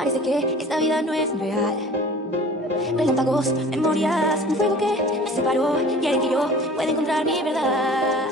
Parece que esta vida no es real. Relámpagos, memorias, un fuego que me separó y haré que yo pueda encontrar mi verdad.